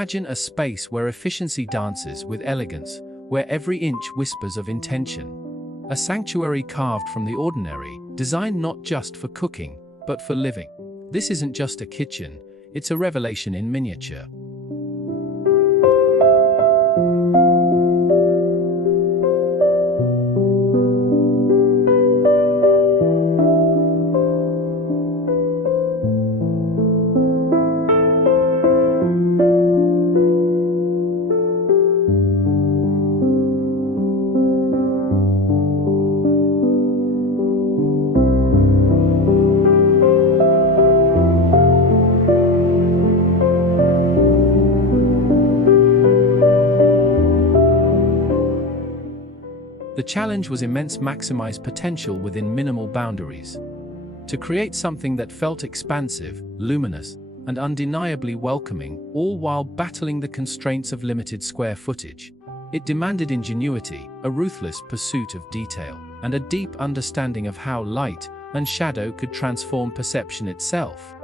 Imagine a space where efficiency dances with elegance, where every inch whispers of intention. A sanctuary carved from the ordinary, designed not just for cooking, but for living. This isn't just a kitchen, it's a revelation in miniature. The challenge was immense: maximize potential within minimal boundaries. To create something that felt expansive, luminous, and undeniably welcoming, all while battling the constraints of limited square footage. It demanded ingenuity, a ruthless pursuit of detail, and a deep understanding of how light and shadow could transform perception itself.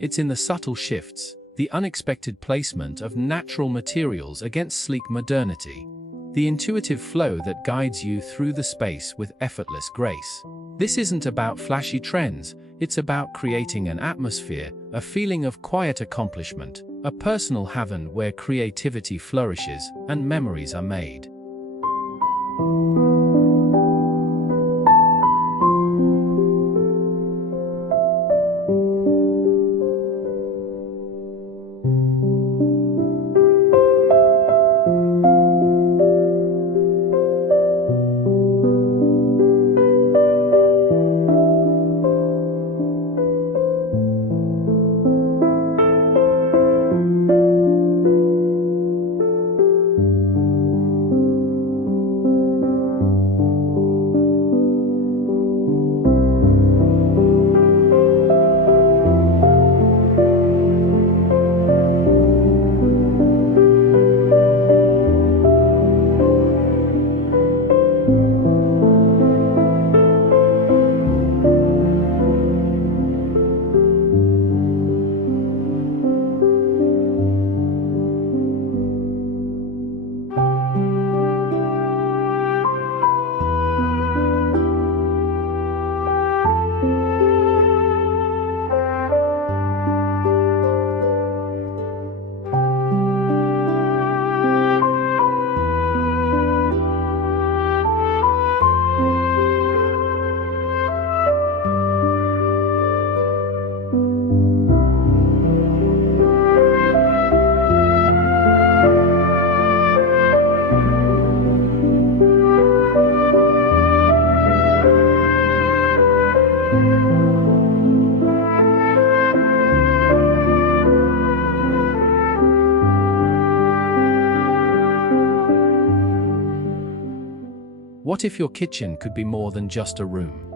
It's in the subtle shifts, the unexpected placement of natural materials against sleek modernity, the intuitive flow that guides you through the space with effortless grace. This isn't about flashy trends, it's about creating an atmosphere, a feeling of quiet accomplishment, a personal haven where creativity flourishes and memories are made. What if your kitchen could be more than just a room?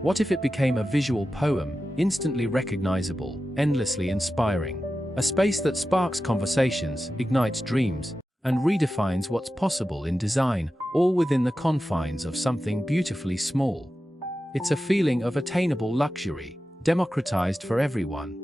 What if it became a visual poem, instantly recognizable, endlessly inspiring? A space that sparks conversations, ignites dreams, and redefines what's possible in design, all within the confines of something beautifully small. It's a feeling of attainable luxury, democratized for everyone.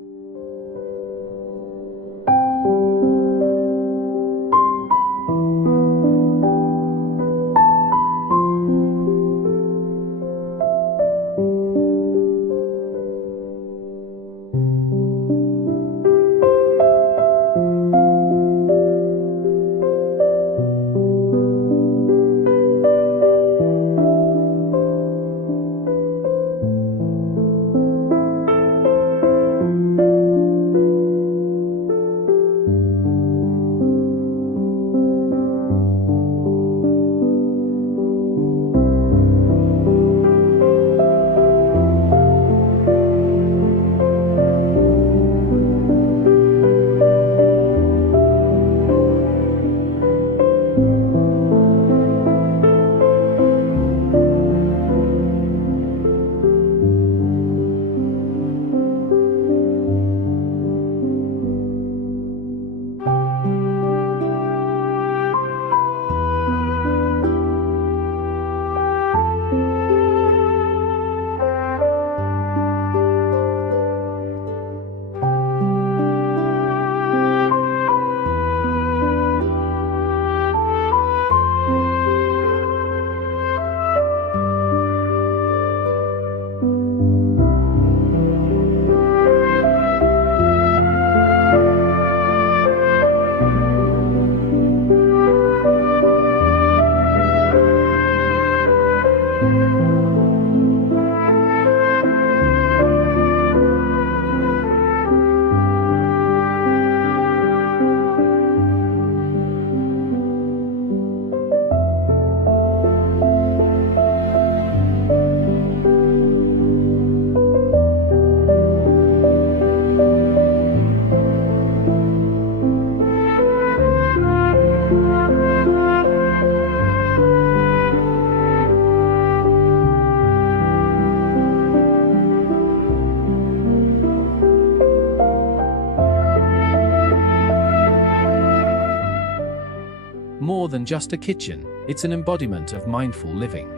More than just a kitchen, it's an embodiment of mindful living.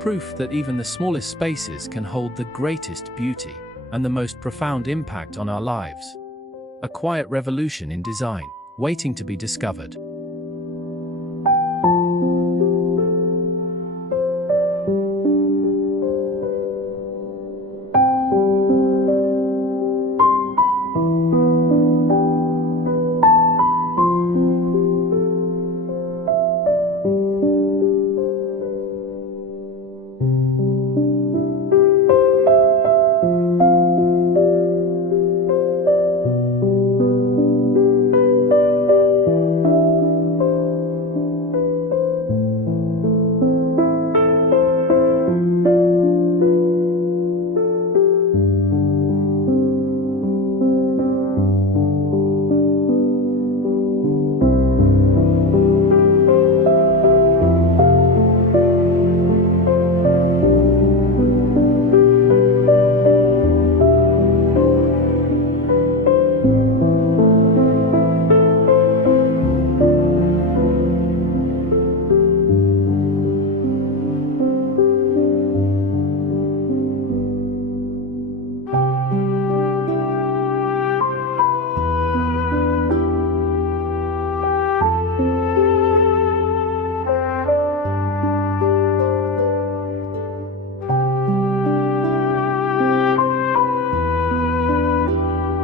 Proof that even the smallest spaces can hold the greatest beauty and the most profound impact on our lives. A quiet revolution in design, waiting to be discovered.